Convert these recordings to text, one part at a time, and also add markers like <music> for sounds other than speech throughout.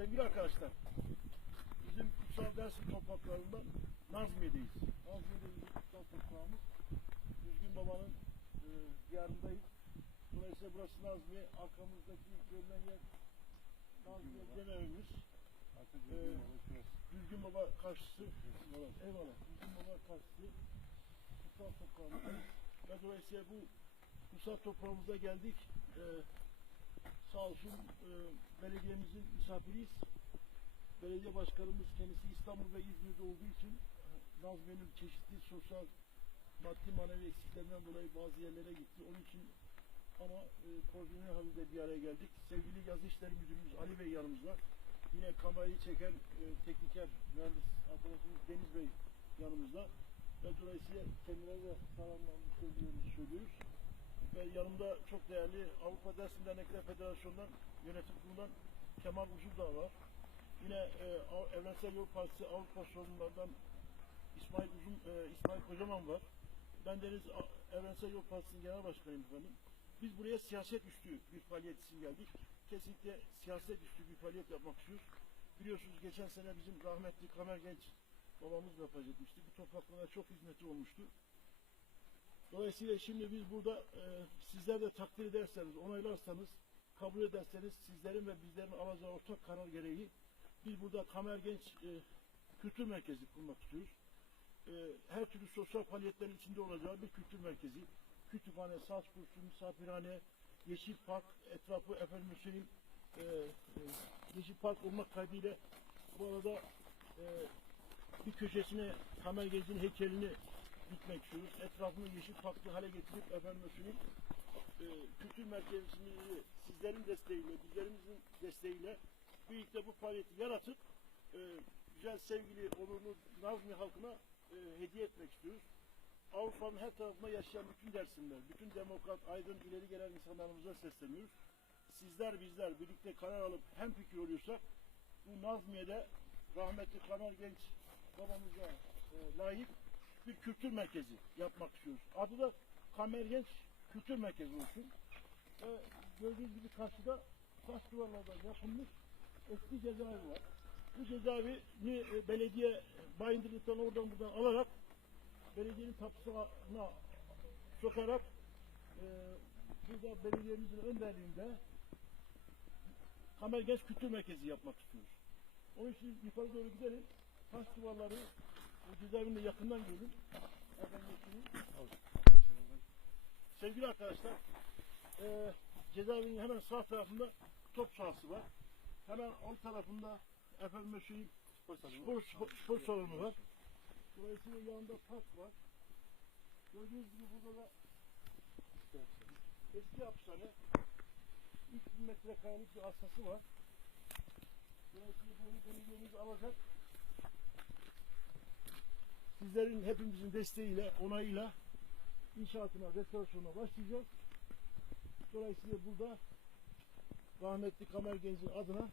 Sevgili arkadaşlar, bizim kutsal Dersim topraklarından Nazmiye'deyiz. Nazmiye'de bizim kutsal toprağımız. Düzgün Baba'nın e, diyarındayız. Dolayısıyla burası Nazmiye. Arkamızdaki görülen yer Nazmiye Cenevimiz. Ee, Düzgün Baba karşısı. Evet, eyvallah. Düzgün Baba karşısı. Kutsal toprağımız. Ve dolayısıyla bu kutsal toprağımıza geldik. Ee, sağ olsun e, belediyemizin misafiriyiz. Belediye başkanımız kendisi İstanbul ve İzmir'de olduğu için e, Nazmiye'nin çeşitli sosyal maddi manevi eksiklerinden dolayı bazı yerlere gitti. Onun için ama e, koordine halinde bir araya geldik. Sevgili yazı işleri müdürümüz Ali Bey yanımızda. Yine kamerayı çeken e, tekniker mühendis arkadaşımız Deniz Bey yanımızda. Ve dolayısıyla kendilerine sağlamlarını söylüyoruz, söylüyoruz. Ve yanımda çok değerli Avrupa Dersim Dernekler Federasyonu'ndan yönetim kurulundan Kemal Uzundağ var. Yine e, Evrensel Yol Partisi Avrupa sorunlardan İsmail Uzun, e, İsmail Kocaman var. Ben Deniz Evrensel Yol Partisi'nin genel başkanıyım efendim. Biz buraya siyaset üstü bir faaliyet için geldik. Kesinlikle siyaset üstü bir faaliyet yapmak istiyoruz. Biliyorsunuz geçen sene bizim rahmetli Kamer Genç babamız vefat etmişti. Bu topraklara çok hizmeti olmuştu. Dolayısıyla şimdi biz burada e, sizler de takdir ederseniz, onaylarsanız, kabul ederseniz sizlerin ve bizlerin alacağı ortak karar gereği biz burada Kamer Genç e, Kültür Merkezi kurmak istiyoruz. E, her türlü sosyal faaliyetlerin içinde olacağı bir kültür merkezi. Kütüphane, saz kursu, misafirhane, yeşil park, etrafı efendim söyleyeyim e, e, yeşil park olmak kaydıyla bu arada e, bir köşesine Kamer Genci'nin heykelini dikmek istiyoruz. Etrafını yeşil parklı hale getirip efendim söyleyeyim e, kültür merkezimizi sizlerin desteğiyle, bizlerimizin desteğiyle birlikte bu faaliyeti yaratıp e, güzel sevgili onurlu Nazmi halkına e, hediye etmek istiyoruz. Avrupa'nın her tarafında yaşayan bütün dersimler, bütün demokrat, aydın, ileri gelen insanlarımıza sesleniyoruz. Sizler bizler birlikte karar alıp hem fikir oluyorsak bu Nazmiye'de rahmetli Kamer Genç babamıza e, layık bir kültür merkezi yapmak istiyoruz. Adı da Kamer Genç Kültür Merkezi olsun. Ve gördüğünüz gibi karşıda taş duvarlardan yapılmış eski cezaevi var. Bu cezaevini e, belediye bayındırlıktan oradan buradan alarak belediyenin tapusuna sokarak e, burada belediyemizin önderliğinde Kamer Genç Kültür Merkezi yapmak istiyoruz. Onun için yukarı doğru gidelim. Taş duvarları o cezaevini de yakından görün. Şunu- Sevgili arkadaşlar, e, cezaevinin hemen sağ tarafında top sahası var. Hemen alt tarafında efendim söyleyeyim spor, spor, spor salonu var. Dolayısıyla yanında park var. Gördüğünüz gibi burada da eski hapishane 3000 metrekarelik bir asası var. Dolayısıyla bunu belediyemiz alacak. Sizlerin hepimizin desteğiyle, onayıyla inşaatına, restorasyonuna başlayacağız. Dolayısıyla burada rahmetli Kamer Genç'in adına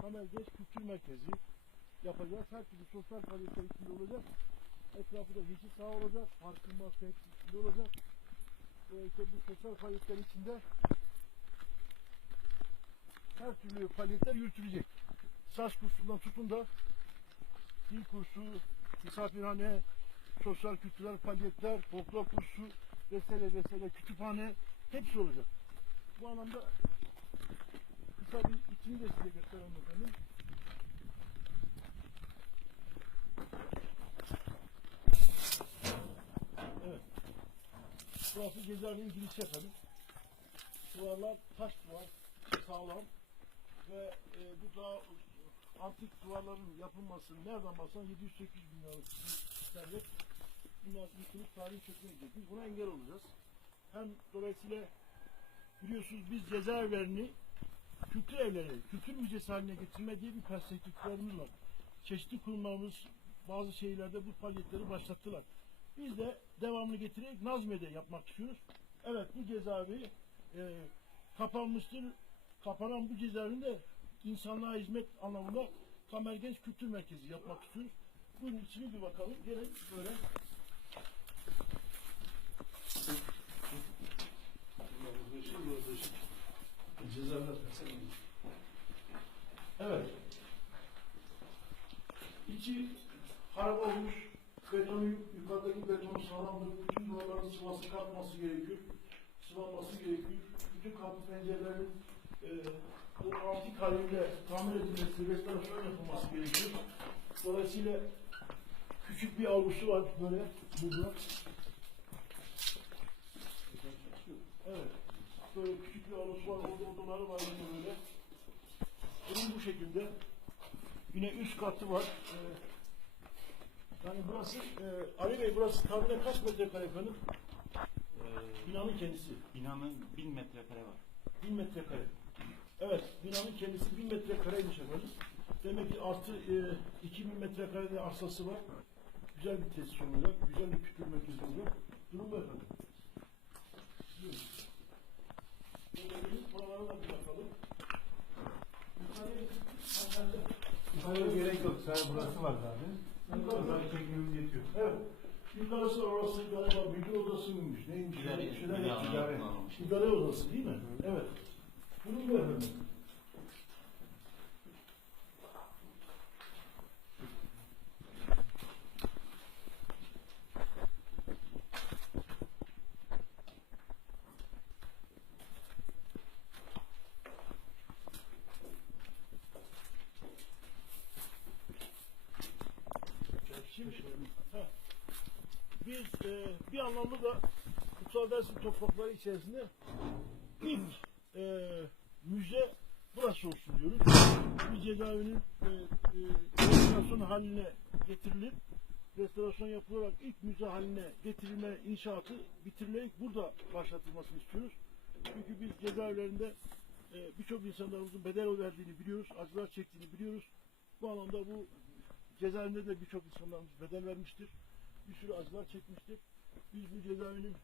Kamer Genç Kültür Merkezi yapacağız. Her türlü sosyal faaliyetler içinde olacak. Etrafı da yeşil saha olacak. Parkın markı hepsi içinde olacak. Dolayısıyla bu sosyal faaliyetler içinde her türlü faaliyetler yürütülecek. Saz kursundan tutun da dil kursu, misafirhane, sosyal kültürel faaliyetler, folklor kursu vesaire vesaire kütüphane hepsi olacak. Bu anlamda kısa bir içini de size gösterelim efendim. Evet. Burası cezaevinin girişi efendim. Duvarlar taş duvar, sağlam ve e, bu da antik duvarların yapılması nereden baksan 700-800 bin liralık servet. Bunlar yıkılıp tarihin çökmeye gidecek. Biz buna engel olacağız. Hem dolayısıyla biliyorsunuz biz cezaevlerini kültür evleri, kültür müzesi haline getirme diye bir perspektiflerimiz var. Çeşitli kurumlarımız bazı şeylerde bu faaliyetleri başlattılar. Biz de devamını getirerek Nazmiye'de yapmak istiyoruz. Evet bu cezaevi e, kapanmıştır. Kapanan bu cezaevinde insanlığa hizmet anlamında Kamer Genç Kültür Merkezi yapmak istiyoruz. Bunun içini bir bakalım. Gelin böyle. Evet. içi harap olmuş. Betonu, yukarıdaki betonu sağlamdır. Bütün duvarların sıvası kalkması gerekiyor. Sıvanması gerekiyor. Bütün kapı pencerelerin e, o antik haliyle tamir edilmesi, restorasyon yapılması gerekiyor. Dolayısıyla küçük bir avlusu var böyle burada. Evet. Böyle küçük bir avlusu var. Orada odaları var yine böyle. Bunun bu şekilde. Yine üst katı var. Ee, yani burası, e, Ali Bey burası tahminen kaç metrekare efendim? Ee, Binanın kendisi. binanın bin metrekare var. 1000 metrekare. Evet, binanın kendisi 1000 metrekareymiş efendim. Demek ki artı e, 2000 metrekare de arsası var. Güzel bir tesis olacak, güzel bir kültür merkezi olacak. Durum bu efendim. Gelip buralara da bir bakalım. Yukarıya gerek yok. Sadece burası var zaten. Buradan çekmemiz yetiyor. Evet. Yukarısı orası galiba müdür odası mıymış? Neymiş? İdare- Bir şeyler idare. İdare odası değil mi? Evet. Durum bu efendim. Şimdi, ha, biz e, bir anlamda da Kutsal Dersim toprakları içerisinde ilk e, müze burası olsun diyoruz. Bir cezaevinin e, e, restorasyon haline getirilip restorasyon yapılarak ilk müze haline getirilme inşaatı bitirilerek burada başlatılmasını istiyoruz. Çünkü biz cezaevlerinde e, birçok insanlarımızın bedel verdiğini biliyoruz, acılar çektiğini biliyoruz. Bu anlamda bu cezaevinde de birçok insanlarımız bedel vermiştir. Bir sürü acılar çekmiştir. Biz bu cezaevinin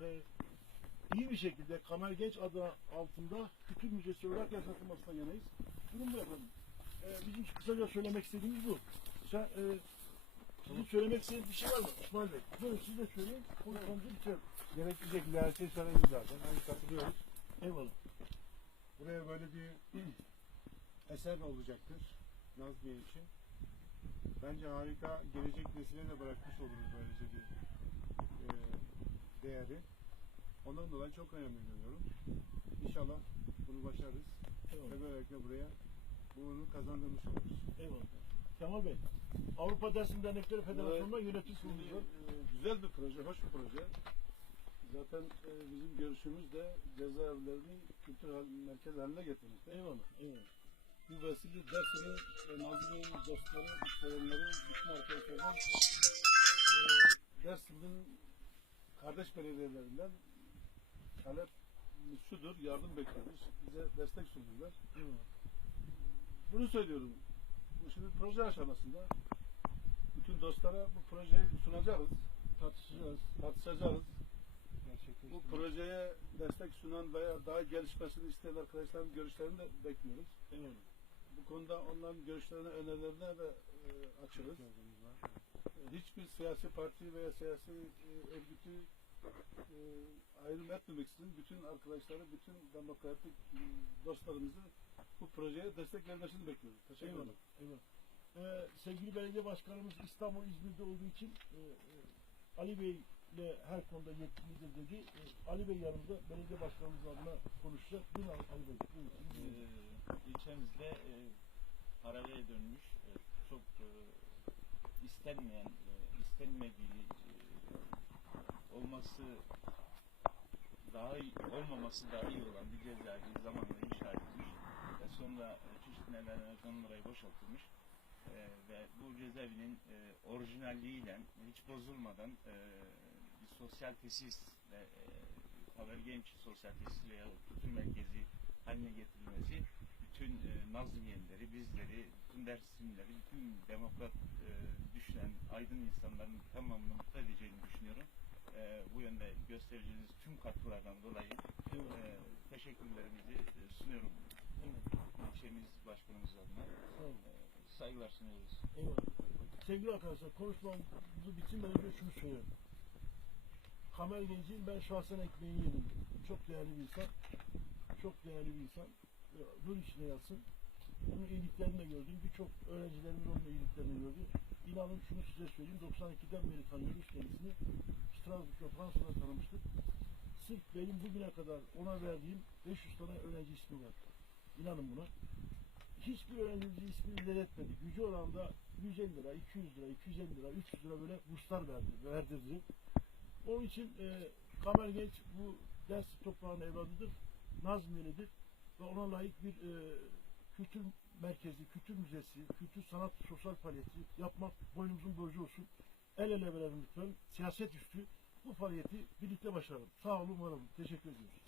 e, iyi bir şekilde Kamer Genç adı altında kültür müzesi olarak yaşatılmasına yanayız. Durum bu efendim. E, bizim kısaca söylemek istediğimiz bu. Sen, e, sizin söylemek istediğiniz bir şey var mı İsmail Bey? Buyurun siz de söyleyin. Konuşmamızı bitirelim. Gerekli şekilde her şey söyledik zaten. Hani katılıyoruz. Eyvallah. Buraya böyle bir <clears throat> eser olacaktır. Nazmiye için. Bence harika. Gelecek nesile de bırakmış oluruz böylece bir e, değeri. Ondan dolayı çok önemli görüyorum. İnşallah bunu başarırız. Eyvallah. Ve böylelikle buraya bunu kazandırmış oluruz. Eyvallah. Kemal Bey, Avrupa Dersim Dernekleri Federasyonu'nda yönetim Şimdi kurulu var. e, güzel bir proje, hoş bir proje. Zaten e, bizim görüşümüz de cezaevlerini kültür hal- merkez haline getirmek. Eyvallah, eyvallah. Bu vesile Dersim'in ve Nazlı'nın dostları, işverenleri, bütün arkadaşlardan e, Dersim'in kardeş belediyelerinden talep şudur, yardım bekliyoruz. Bize destek sundular. eyvallah. Bunu söylüyorum. Şimdi proje aşamasında bütün dostlara bu projeyi sunacağız, Tartışacağız. tartışacağız. Bu projeye destek sunan veya daha gelişmesini isteyen arkadaşların görüşlerini de bekliyoruz. Eyvallah. Bu konuda onların görüşlerine, önerilerine de e, açığız. E, Hiçbir siyasi parti veya siyasi e, örgütü e, ayrım etmemeksizin bütün arkadaşları, bütün demokratik e, dostlarımızı bu projeye destek vermesini bekliyoruz. Teşekkür ederim. eyvallah. Ee, sevgili belediye başkanımız İstanbul, İzmir'de olduğu için e, e, Ali Bey ile her konuda yetkilidir dedi. E, Ali Bey yanımda belediye başkanımız adına konuşacak. Buyurun Ali Bey. Buyurun. Ee, ilçemizde e, paralel dönmüş e, çok e, istenmeyen, e, istenmediği olması daha iyi, olmaması daha iyi olan bir cezaevi zamanla inşa edilmiş ve sonra çeşitli nedenlerle konulmayı boşaltılmış E, ve bu cezaevinin e, orijinalliğiyle hiç bozulmadan e, bir sosyal tesis ve e, Haber Genç sosyal tesis veya kültür merkezi haline getirilmesi bütün e, Nazmiyeleri, bizleri, bütün Dersimleri, bütün demokrat e, düşünen aydın insanların tamamını mutlu edeceğini düşünüyorum. E, bu yönde göstereceğiniz tüm katkılardan dolayı e, teşekkürlerimizi e, sunuyorum. İlçemiz başkanımız adına e, saygılar sunuyoruz. Eyvallah. Sevgili arkadaşlar konuşmamızı bitirmeden önce şunu söylüyorum. Kamer Genç'in ben şahsen ekmeğini yedim. Çok değerli bir insan. Çok değerli bir insan. Nur içine yatsın. Onun iyiliklerini de gördüm. Birçok öğrencilerimiz onun iyiliklerini gördü. İnanın şunu size söyleyeyim. 92'den beri tanıyoruz kendisini. Strasbourg'da Fransa'da tanımıştık. Sırf benim bugüne kadar ona verdiğim 500 tane öğrenci ismi var. İnanın buna. Hiçbir öğrenci ismini ilerletmedik. Yüce oranda 150 lira, 200 lira, 250 lira, 300 lira böyle burslar verdi, verdirdi. Onun için e, Kamer Genç bu ders toprağının evladıdır. Nazmiyelidir. Ve ona layık bir e, kültür merkezi, kültür müzesi, kültür sanat, sosyal faaliyeti yapmak boynumuzun borcu olsun. El ele verelim lütfen. Siyaset üstü bu faaliyeti birlikte başaralım. Sağ olun, var olun. Teşekkür ediyoruz.